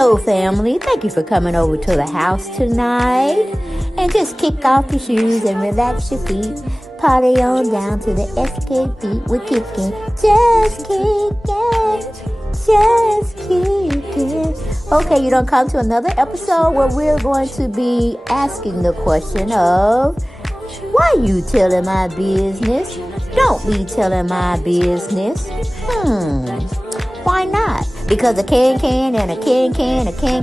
Hello, family. Thank you for coming over to the house tonight. And just kick off your shoes and relax your feet. Party on down to the Xscape beat. We're kicking. Just kicking. Just kicking. Okay, you don't come to another episode where we're going to be asking the question of, why you telling my business? Don't be telling my business. Why not? Because a can and a can, a can,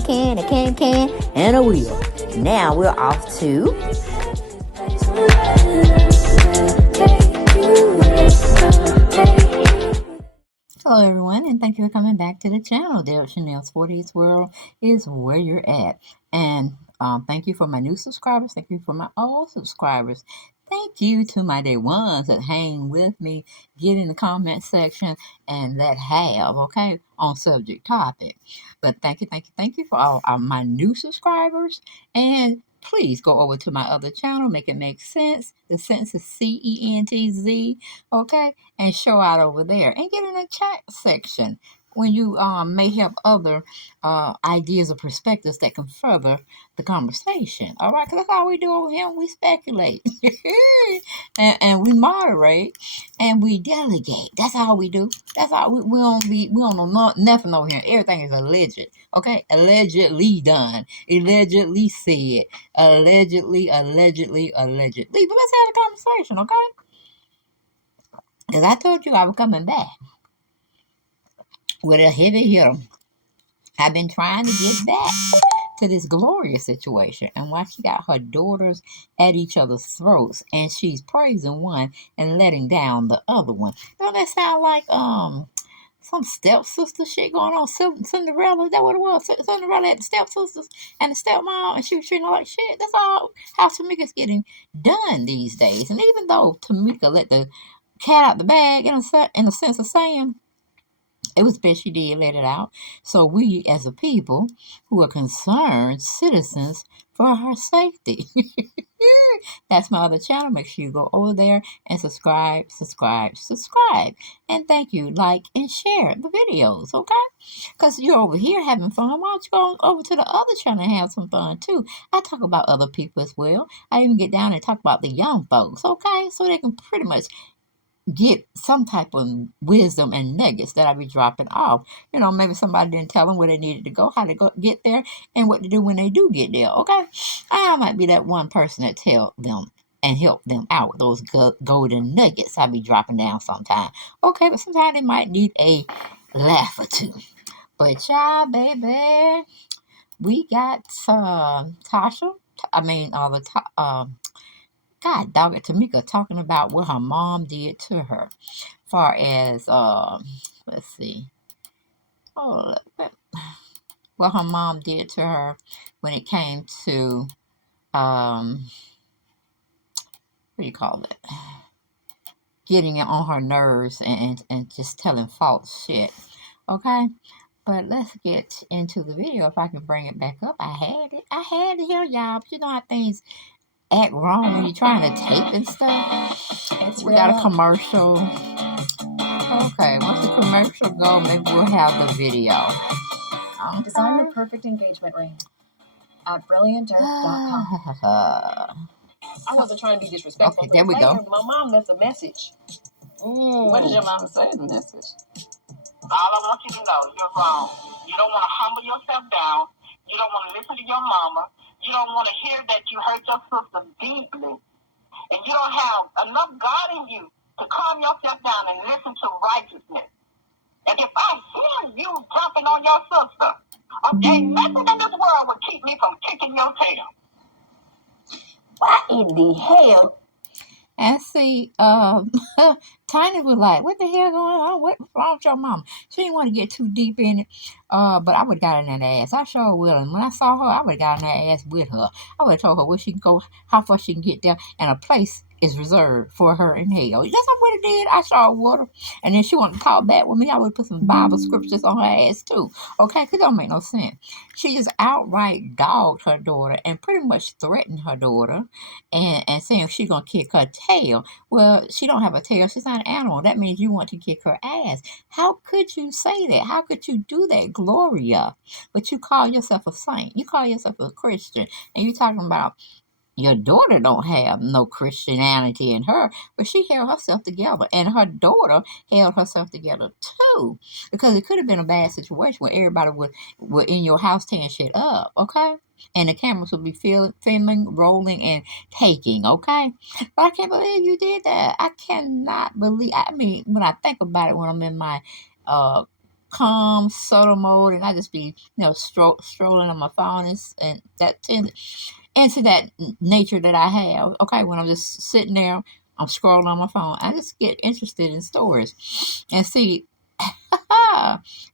and a wheel. Now we're off to... Hello everyone, and thank you for coming back to the channel. Derek Chanel's 40s World is where you're at. And thank you for my new subscribers. Thank you for my old subscribers. Thank you to my day ones that hang with me, get in the comment section, and that have, okay, on subject topic. But thank you for all my new subscribers. And please go over to my other channel, Make It Make Sense. The sense is CENTZ, okay? And show out over there. And get in the chat section when you may have other ideas or perspectives that can further the conversation. All right, because that's all we do over here. We speculate and we moderate and we delegate. That's all we do. That's all we don't know nothing over here. Everything is alleged. Okay, allegedly done, allegedly said, allegedly. But let's have a conversation, okay? Because I told you I was coming back with a heavy hitter. I've been trying to get back to this Gloria situation and why she got her daughters at each other's throats and she's praising one and letting down the other one. Don't that sound like some stepsister shit going on? Cinderella, is that what it was? Cinderella had the stepsisters and the stepmom and she was treating her like shit. That's all how Tamika's getting done these days. And even though Tamika let the cat out the bag in a sense of saying, it was best she did let it out. So we, as a people who are concerned citizens for her safety. That's my other channel. Make sure you go over there and subscribe. And thank you. Like and share the videos, okay? Because you're over here having fun. Why don't you go over to the other channel and have some fun, too? I talk about other people as well. I even get down and talk about the young folks, okay? So they can pretty much get some type of wisdom and nuggets that I be dropping off. You know, maybe somebody didn't tell them where they needed to go, how to get there, and what to do when they do get there, okay? I might be that one person that tell them and help them out with those golden nuggets I be dropping down sometime. Okay, but sometimes they might need a laugh or two. But y'all, baby, we got God dog it, Tamika talking about what her mom did to her. Far as, let's see. What her mom did to her when it came to, what do you call it? Getting it on her nerves and just telling false shit. Okay? But let's get into the video. If I can bring it back up. I had to hear y'all. But you know how things act wrong when you're trying to tape and stuff. We got a commercial. Okay, once the commercial go, maybe we'll have the video. Okay. Design your perfect engagement ring at brilliantearth.com. I wasn't trying to be disrespectful. Okay, there we go. My mom left a message. What did your mama say in the message? All I want you to know, you're wrong. You don't want to humble yourself down. You don't want to listen to your mama. You don't want to hear that you hurt your sister deeply. And you don't have enough God in you to calm yourself down and listen to righteousness. And if I hear you jumping on your sister, ain't nothing in this world would keep me from kicking your tail. What in the hell? And see, Tiny was like, what the hell going on? What's wrong with your mama? She didn't want to get too deep in it. But I would have got in that ass. I sure will. And when I saw her, I would have got in that ass with her. I would have told her where she can go, how far she can get there, and a place is reserved for her in hell. That's what I would have did. I saw water. And then she wanted to talk back with me. I would have put some Bible scriptures on her ass too. Okay? Because it don't make no sense. She just outright dogged her daughter and pretty much threatened her daughter and saying she's going to kick her tail. Well, she don't have a tail. She's not an animal. That means you want to kick her ass. How could you say that? How could you do that, Gloria? But you call yourself a saint. You call yourself a Christian. And you're talking about your daughter don't have no Christianity in her, but she held herself together, and her daughter held herself together too, because it could have been a bad situation where everybody would in your house tearing shit up, okay? And the cameras would be filming, rolling, and taking, okay? But I can't believe you did that. I cannot believe. I mean, when I think about it, when I'm in my calm, subtle mode, and I just be, strolling on my phone and that tends into that nature that I have. Okay, when I'm just sitting there, I'm scrolling on my phone. I just get interested in stories and see.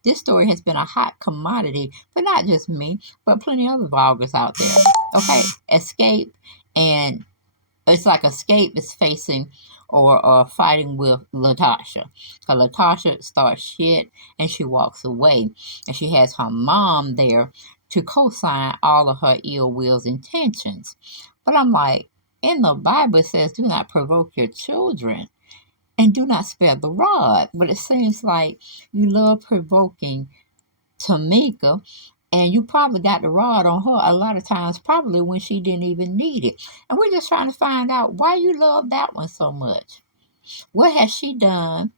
This story has been a hot commodity, but not just me, but plenty of other vloggers out there. Okay, Xscape, and it's like Xscape is facing or fighting with Latasha. So Latasha starts shit and she walks away, and she has her mom there to co-sign all of her ill will's intentions. But I'm like, in the Bible it says, do not provoke your children and do not spare the rod. But it seems like you love provoking Tamika, and you probably got the rod on her a lot of times, probably when she didn't even need it. And we're just trying to find out why you love that one so much. What has she done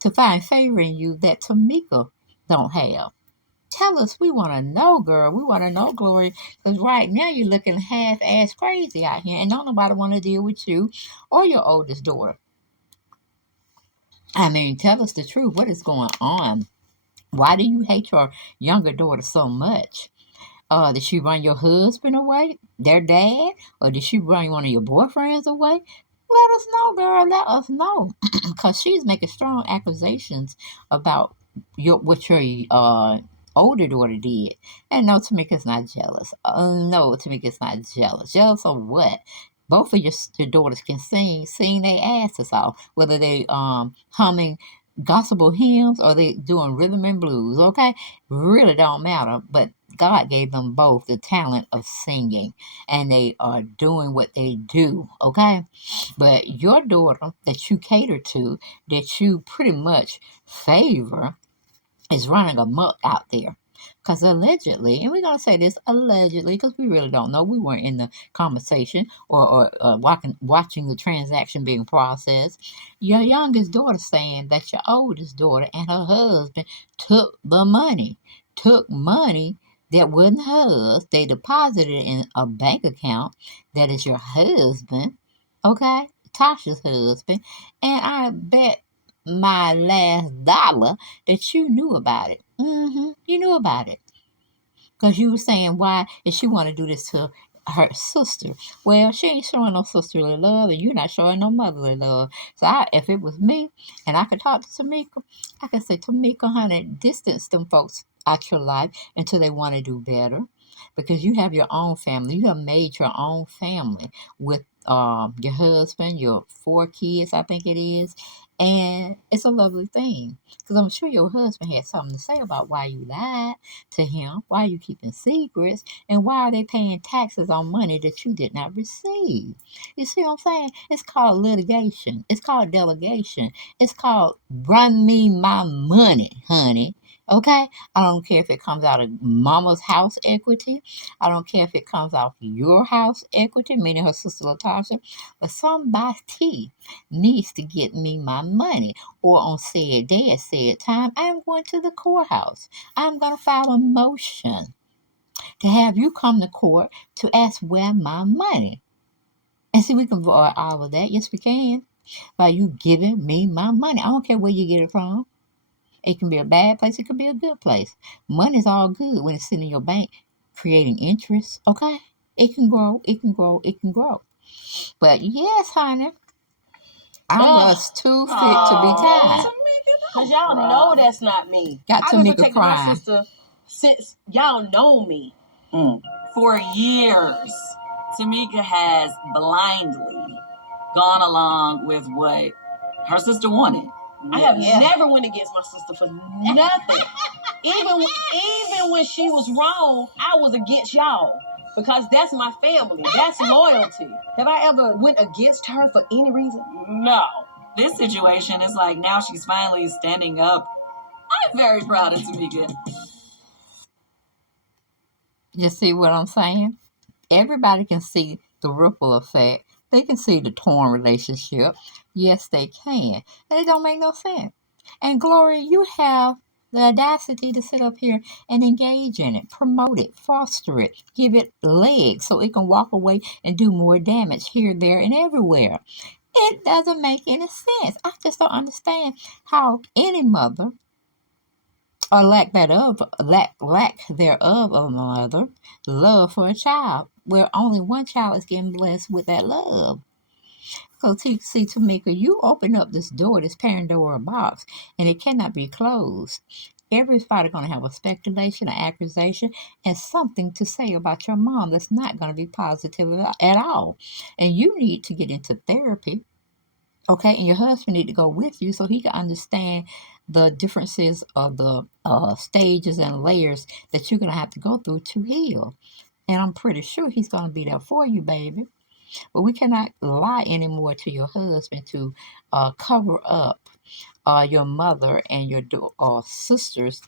to find favor in you that Tamika don't have? Tell us. We want to know, girl. We want to know, Gloria. Because right now you're looking half-ass crazy out here, and don't nobody want to deal with you or your oldest daughter. I mean, tell us the truth. What is going on? Why do you hate your younger daughter so much? Did she run your husband away, their dad? Or did she run one of your boyfriends away? Let us know, girl. Let us know. Because she's making strong accusations about what your older daughter did. And no, Tamika's not jealous. No, Tamika's not jealous. Jealous of what? Both of your daughters can sing their asses off, whether they humming gospel hymns or they doing rhythm and blues, okay? Really don't matter, but God gave them both the talent of singing, and they are doing what they do, okay? But your daughter that you cater to, that you pretty much favor, is running amok out there. Because allegedly, and we're going to say this allegedly because we really don't know. We weren't in the conversation or watching the transaction being processed. Your youngest daughter saying that your oldest daughter and her husband took the money. Took money that wasn't hers. They deposited it in a bank account that is your husband, okay? Tasha's husband. And I bet my last dollar that you knew about it. You knew about it. Because you were saying, why did she want to do this to her sister? Well, she ain't showing no sisterly love, and you're not showing no motherly love. So if it was me, and I could talk to Tamika, I could say, Tamika, honey, distance them folks out your life until they want to do better. Because you have your own family. You have made your own family with your husband, your 4 kids, I think it is. And it's a lovely thing. Because I'm sure your husband had something to say about why you lied to him, why you keeping secrets, and why are they paying taxes on money that you did not receive. You see what I'm saying? It's called litigation. It's called delegation. It's called run me my money, honey. Okay? I don't care if it comes out of mama's house equity. I don't care if it comes out of your house equity, meaning her sister Latasha. But somebody needs to get me my money. Or on said day at said time, I am going to the courthouse. I'm going to file a motion to have you come to court to ask where my money. And see, we can avoid all of that. Yes, we can. By you giving me my money. I don't care where you get it from. It can be a bad place. It can be a good place. Money's all good when it's sitting in your bank creating interest. Okay? It can grow. It can grow. It can grow. But yes, honey. I was too fit to be tied. Because y'all know that's not me. Got I've been Tamika protecting my crying. sister since y'all know me. For years, Tamika has blindly gone along with what her sister wanted. I have never went against my sister for nothing. Even when she was wrong, I was against y'all. Because that's my family. That's loyalty. Have I ever went against her for any reason? No. This situation is like now she's finally standing up. I'm very proud of Tamika. You see what I'm saying? Everybody can see the ripple effect. They can see the torn relationship. Yes, they can. And it don't make no sense. And Gloria, you have the audacity to sit up here and engage in it, promote it, foster it, give it legs so it can walk away and do more damage here, there, and everywhere. It doesn't make any sense. I just don't understand how any mother or lack thereof of a mother love for a child where only one child is getting blessed with that love. So see, Tamika, you open up this door, this Pandora box, and it cannot be closed. Everybody's going to have a speculation, an accusation, and something to say about your mom that's not going to be positive at all. And you need to get into therapy, okay? And your husband need to go with you so he can understand the differences of the stages and layers that you're going to have to go through to heal. And I'm pretty sure he's going to be there for you, baby. But we cannot lie anymore to your husband to cover up your mother and your sister's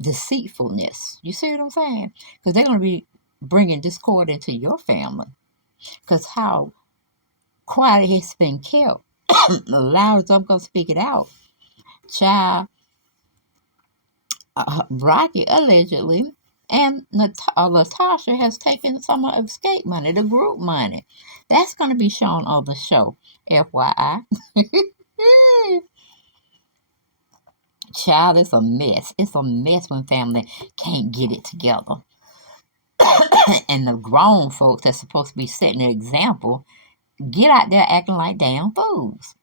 deceitfulness. You see what I'm saying? Because they're going to be bringing discord into your family. Because how quiet it's been kept, loud as I'm going to speak it out. Child, Rocky allegedly and Latasha has taken some of Xscape money, the group money. That's going to be shown on the show, FYI. Child, it's a mess. It's a mess when family can't get it together. And the grown folks that's supposed to be setting an example get out there acting like damn fools.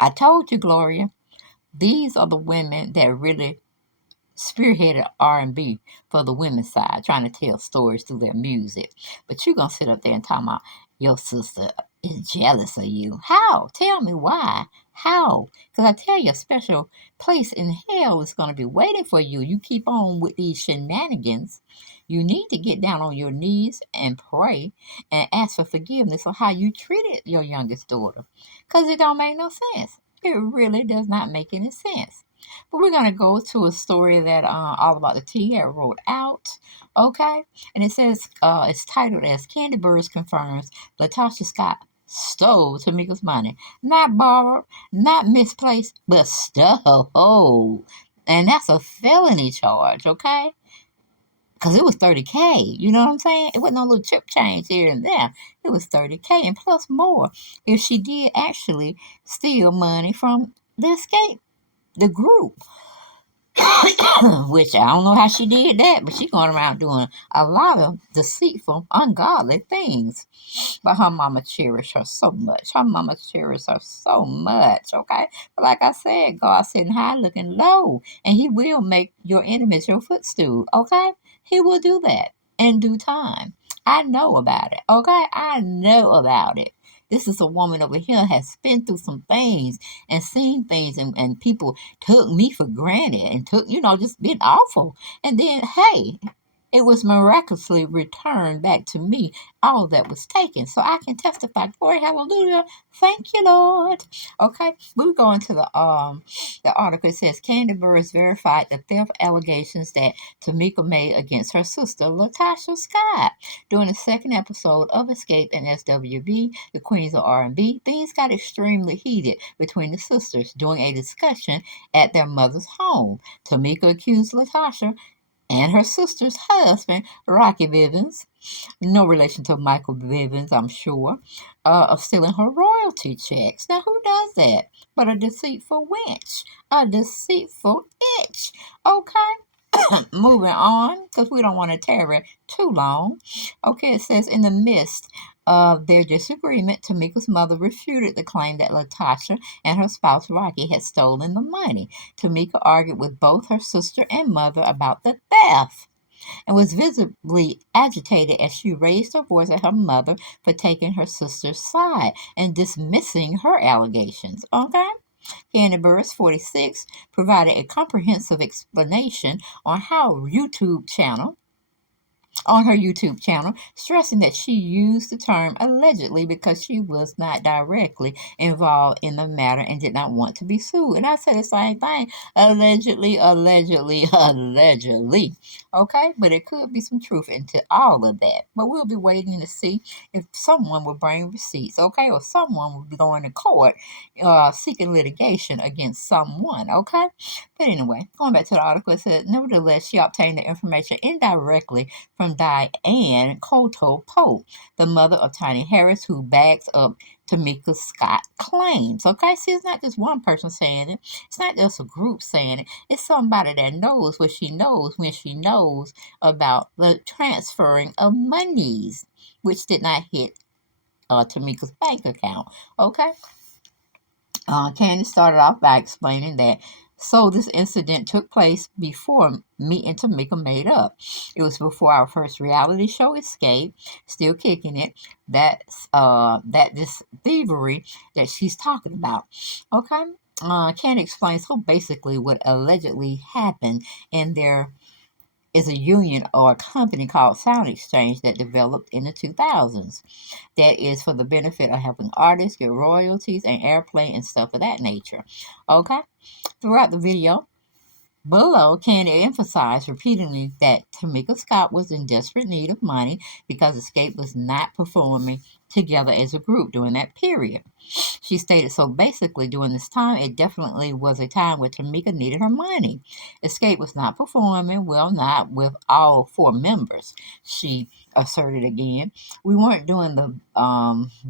I told you, Gloria, these are the women that really spearheaded R&B for the women's side, trying to tell stories through their music. But you're going to sit up there and talk about your sister is jealous of you. How? Tell me why. How? Because I tell you, a special place in hell is going to be waiting for you. You keep on with these shenanigans. You need to get down on your knees and pray and ask for forgiveness for how you treated your youngest daughter. Because it don't make no sense. It really does not make any sense. But we're going to go to a story that All About the Tea had wrote out, okay? And it says, it's titled as Candy Birds Confirms Latasha Scott stole Tamika's money. Not borrowed, not misplaced, but stole. And that's a felony charge, okay? Because it was $30K, you know what I'm saying? It wasn't no little chip change here and there. It was $30K and plus more if she did actually steal money from the Xscape, the group. Which I don't know how she did that, but she's going around doing a lot of deceitful, ungodly things. But her mama cherished her so much. Her mama cherished her so much, okay? But like I said, God sitting high looking low, and he will make your enemies your footstool, okay? He will do that in due time. I know about it, okay? I know about it. This is a woman over here has been through some things and seen things, and people took me for granted and took, just been awful. And then, hey, it was miraculously returned back to me, all that was taken. So I can testify, glory, hallelujah, thank you, Lord. Okay, we go into the article. It says, Candy Birds verified the theft allegations that Tamika made against her sister, Latasha Scott. During the second episode of Xscape and SWB, the Queens of R&B, things got extremely heated between the sisters during a discussion at their mother's home. Tamika accused Latasha and her sister's husband, Rocky Vivens, no relation to Michael Vivens, I'm sure, of stealing her royalty checks. Now, who does that but a deceitful wench? A deceitful itch. Okay? Moving on, because we don't want to tarry too long. Okay, it says, in the midst of their disagreement, Tamika's mother refuted the claim that Latasha and her spouse Rocky had stolen the money. Tamika argued with both her sister and mother about the theft. and was visibly agitated as she raised her voice at her mother for taking her sister's side and dismissing her allegations. Okay? Candy Burris, 46, provided a comprehensive explanation on her YouTube channel, stressing that she used the term allegedly because she was not directly involved in the matter and did not want to be sued. And I said the same thing. Allegedly, allegedly, allegedly. Okay? But it could be some truth into all of that. But we'll be waiting to see if someone will bring receipts, okay? Or someone will be going to court seeking litigation against someone, okay? But anyway, going back to the article, it said, nevertheless, she obtained the information indirectly from Diane Coulter Pope, the mother of Tiny Harris, who backs up Tamika Scott claims. Okay, see, it's not just one person saying it. It's not just a group saying it. It's somebody that knows what she knows when she knows about the transferring of monies, which did not hit Tamika's bank account. Okay. Candy started off by explaining that so this incident took place before me and Tamika made up. It was before our first reality show, Xscape, still kicking it. That this thievery that she's talking about. Okay. Candy explains so basically what allegedly happened, and there is a union or a company called Sound Exchange that developed in the 2000s that is for the benefit of helping artists get royalties and airplay and stuff of that nature. Okay? Throughout the video below, Candy emphasized repeatedly that Tamika Scott was in desperate need of money because Xscape was not performing together as a group during that period. She stated, so basically during this time, it definitely was a time where Tamika needed her money. Xscape was not performing, well, not with all four members, she asserted again. We weren't doing the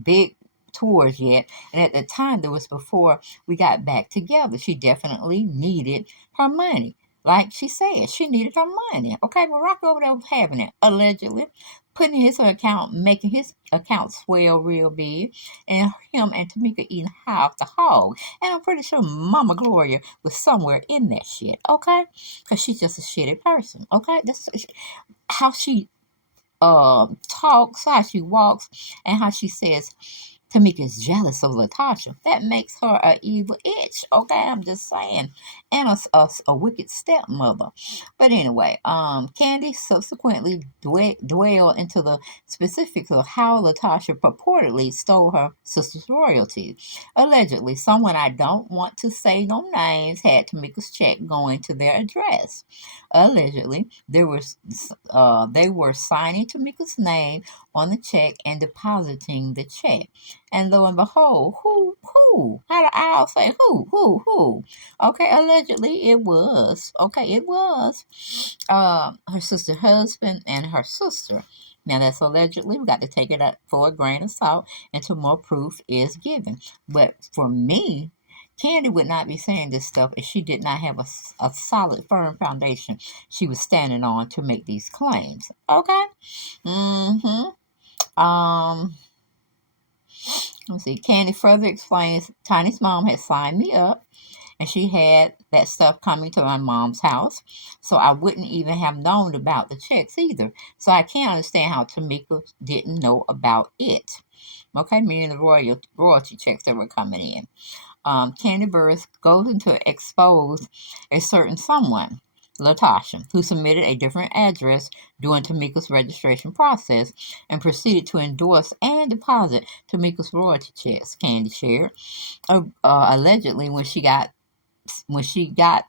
big tours yet, and at the time, that was before we got back together. She definitely needed her money. Like she said, she needed her money. Okay, but Rock over there was having it, allegedly, putting his account, making his account swell real big, and him and Tamika eating half the hog. And I'm pretty sure Mama Gloria was somewhere in that shit, okay? Because she's just a shitty person, okay? That's how she talks, how she walks, and how she says Tamika's jealous of Latasha. That makes her a evil itch, okay? I'm just saying. And a wicked stepmother. But anyway, Candy subsequently dwelled into the specifics of how Latasha purportedly stole her sister's royalties. Allegedly, someone I don't want to say no names had Tamika's check going to their address. Allegedly, they were signing Tamika's name on the check and depositing the check. And lo and behold, who? How do I say who? Okay, allegedly it was. Okay, it was her sister's husband and her sister. Now that's allegedly. We got to take it up for a grain of salt until more proof is given. But for me, Candy would not be saying this stuff if she did not have a solid, firm foundation she was standing on to make these claims. Okay? Let's see. Candy further explains Tiny's mom had signed me up and she had that stuff coming to my mom's house. So I wouldn't even have known about the checks either. So I can't understand how Tamika didn't know about it. Okay, meaning the royalty checks that were coming in. Candy Burris goes into expose a certain someone, Latasha, who submitted a different address during Tamika's registration process and proceeded to endorse and deposit Tamika's royalty checks, Candy shared. Allegedly, when she got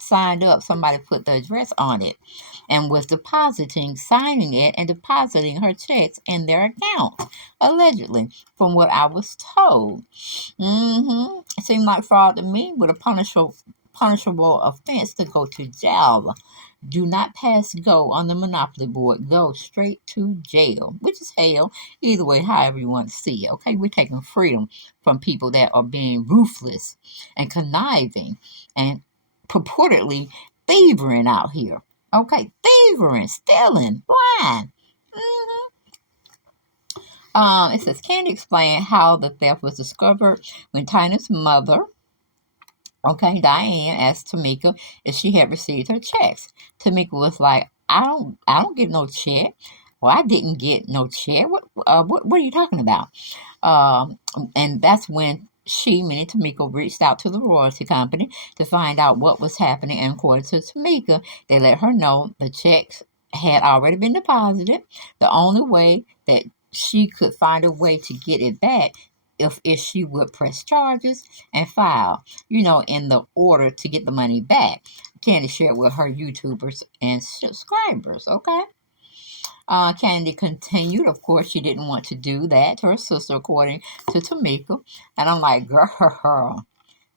signed up, somebody put the address on it and was signing it and depositing her checks in their account, allegedly, from what I was told. It seemed like fraud to me with a punishable offense to go to jail. Do not pass go on the Monopoly board. Go straight to jail, which is hell. Either way, however you want to see it. Okay, we're taking freedom from people that are being ruthless and conniving and purportedly thieving out here. Okay, thieving, stealing, lying. It says, Candy explained how the theft was discovered when Tina's mother, Diane, asked Tamika if she had received her checks. Tamika was like, I don't get no check. Well, I didn't get no check. What are you talking about? Um, and that's when she, meaning Tamika, reached out to the royalty company to find out what was happening. And according to Tamika, they let her know the checks had already been deposited. The only way that she could find a way to get it back if she would press charges and file, in the order to get the money back. Candy shared with her YouTubers and subscribers. Okay. Candy continued. Of course, she didn't want to do that to her sister, according to Tamika. And I'm like, girl,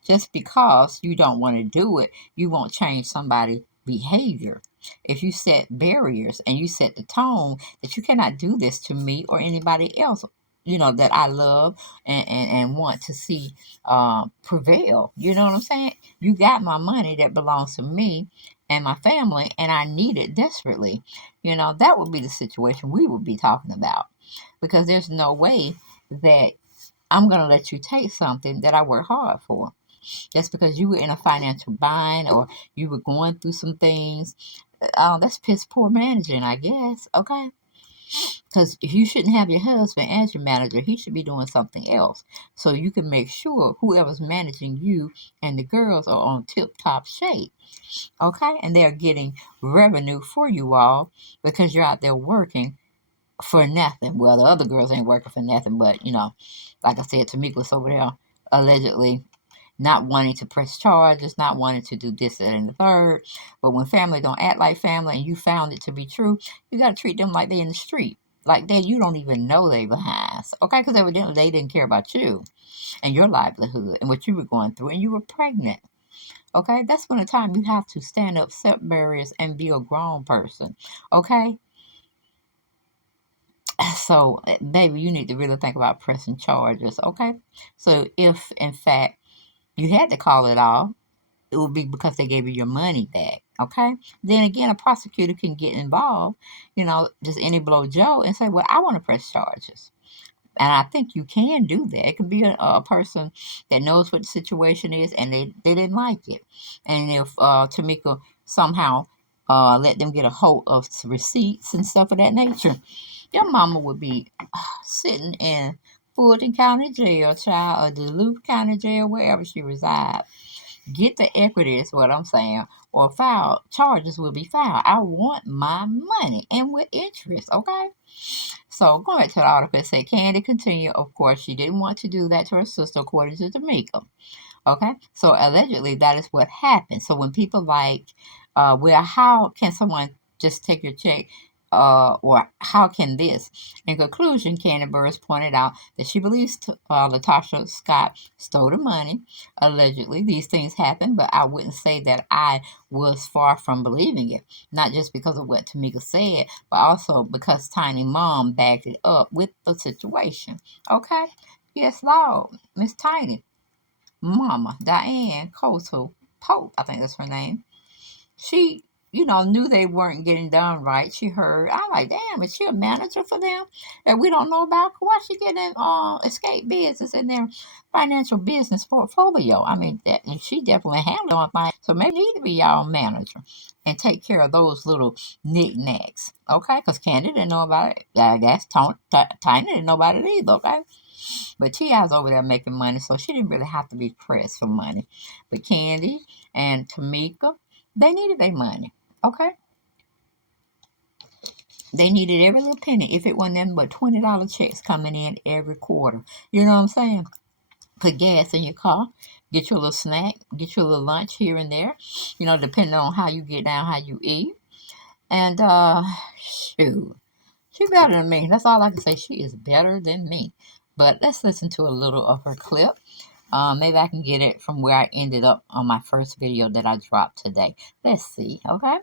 just because you don't want to do it, you won't change somebody's behavior. If you set barriers and you set the tone that you cannot do this to me or anybody else, that I love and want to see prevail. You know what I'm saying? You got my money that belongs to me and my family, and I need it desperately. That would be the situation we would be talking about, because there's no way that I'm going to let you take something that I work hard for. Just because you were in a financial bind or you were going through some things, that's piss poor managing, I guess. Okay. Because if you shouldn't have your husband as your manager, he should be doing something else. So you can make sure whoever's managing you and the girls are on tip top shape. Okay. And they're getting revenue for you all because you're out there working for nothing. Well, the other girls ain't working for nothing, but like I said, Tamika's over there allegedly not wanting to press charges, not wanting to do this and the third. But when family don't act like family and you found it to be true, you got to treat them like they in the street. Like you don't even know they behind. Okay, because evidently they didn't care about you and your livelihood and what you were going through, and you were pregnant. Okay, that's when the time you have to stand up, set barriers, and be a grown person. Okay, so baby, you need to really think about pressing charges. Okay, so if in fact you had to call it off, it would be because they gave you your money back. Okay. Then again, a prosecutor can get involved, just any blow Joe and say, well, I want to press charges. And I think you can do that. It could be a person that knows what the situation is and they didn't like it. And if Tamika somehow let them get a hold of receipts and stuff of that nature, your mama would be sitting in Fulton County Jail, child, or Duluth County Jail, wherever she resides. Get the equity is what I'm saying, or file charges will be filed. I want my money and with interest. Okay. So going back to the article, it said Candy continued. Of course, she didn't want to do that to her sister, according to Tamika. Okay, so allegedly that is what happened. So when people like, well, how can someone just take your check? Or how can this? In conclusion, Candy Burris pointed out that she believes Latasha Scott stole the money. Allegedly, these things happened, but I wouldn't say that I was far from believing it. Not just because of what Tamika said, but also because Tiny Mom backed it up with the situation. Okay? Yes, Lord, Miss Tiny. Mama, Diane Coastal Pope, I think that's her name. She, knew they weren't getting done right. She heard, I like, damn, is she a manager for them that we don't know about? Why she getting Xscape business in their financial business portfolio? I mean, she definitely handled on things. So maybe need to be y'all manager and take care of those little knickknacks, okay? Because Candy didn't know about it. I guess Tiny didn't know about it either, okay? But T.I.'s over there making money, so she didn't really have to be pressed for money. But Candy and Tamika, they needed their money. Okay? They needed every little penny. If it wasn't nothing but $20 checks coming in every quarter. You know what I'm saying? Put gas in your car, get you a little snack, get you a little lunch here and there, depending on how you get down, how you eat. And shoot. She better than me. That's all I can say. She is better than me. But let's listen to a little of her clip. Maybe I can get it from where I ended up on my first video that I dropped today. Let's see, okay?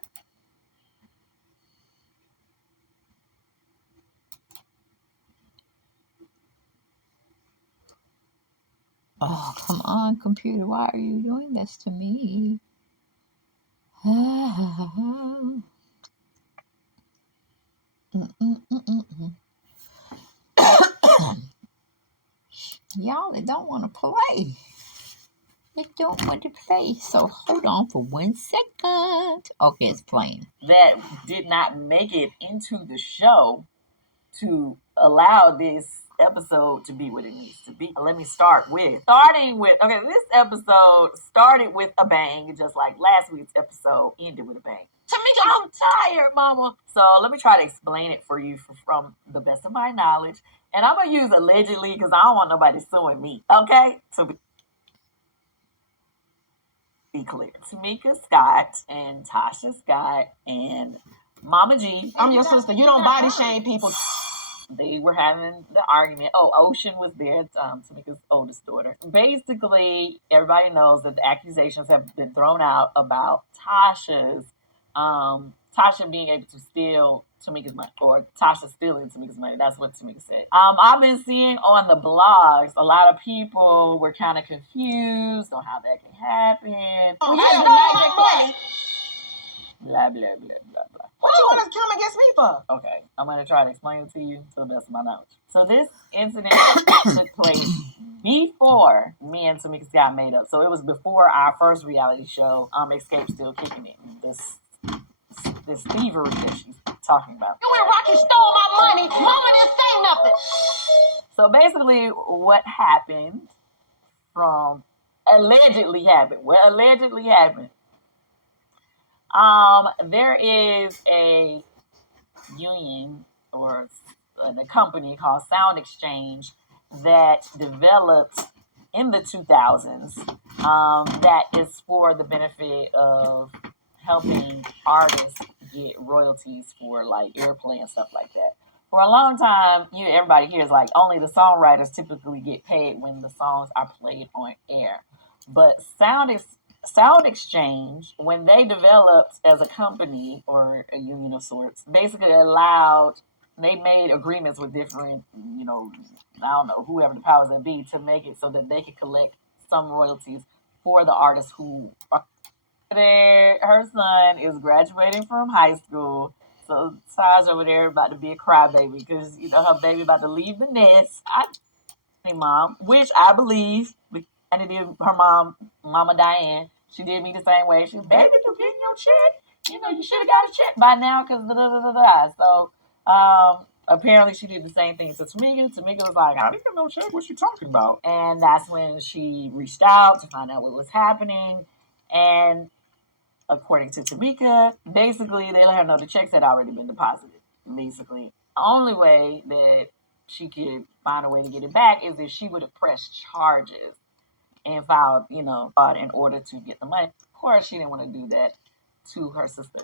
Oh, come on, computer. Why are you doing this to me? Y'all, they don't want to play. It don't want to play, so hold on for 1 second. Okay, it's playing. That did not make it into the show to allow this episode to be what it needs to be. Let me starting with, okay, this episode started with a bang, just like last week's episode ended with a bang. Tamika, I'm tired, mama. So let me try to explain it for you from the best of my knowledge. And I'm going to use allegedly because I don't want nobody suing me, okay? So be clear. Tamika Scott and Tasha Scott and Mama G. I'm your sister. You don't body shame people. They were having the argument. Oh, Ocean was there, Tamika's oldest daughter. Basically, everybody knows that the accusations have been thrown out about Tasha being able to steal Tamika's money, or Tasha stealing Tamika's money. That's what Tamika said. I've been seeing on the blogs, a lot of people were kind of confused on how that can happen. Well, you have magic money. Blah, blah, blah, blah, blah. What you want to come against me for? Okay, I'm going to try to explain it to you to the best of my knowledge. So this incident took place before me and Tamika got made up. So it was before our first reality show, Xscape Still Kicking It. This thievery that she's talking about. You and Rocky stole my money. Mama didn't say nothing. So basically what happened allegedly happened. There is a union or a company called Sound Exchange that developed in the 2000s that is for the benefit of helping artists get royalties for like airplay and stuff like that. For a long time, everybody hears like only the songwriters typically get paid when the songs are played on air. But Sound Exchange, when they developed as a company or a union of sorts, basically they made agreements with different, I don't know, whoever the powers that be, to make it so that they could collect some royalties for the artists who are there. Her son is graduating from high school. So Taj over there about to be a crybaby because, her baby about to leave the nest. Mom, which I believe, and it did her Mama Diane. She did me the same way. She was, baby, you getting your check? You should have got a check by now because So apparently she did the same thing to Tamika. Tamika was like, I didn't get no check. What's she talking about? And that's when she reached out to find out what was happening. And according to Tamika, basically they let her know the checks had already been deposited. Basically, the only way that she could find a way to get it back is if she would have pressed charges and filed, in order to get the money. Of course, she didn't want to do that to her sister.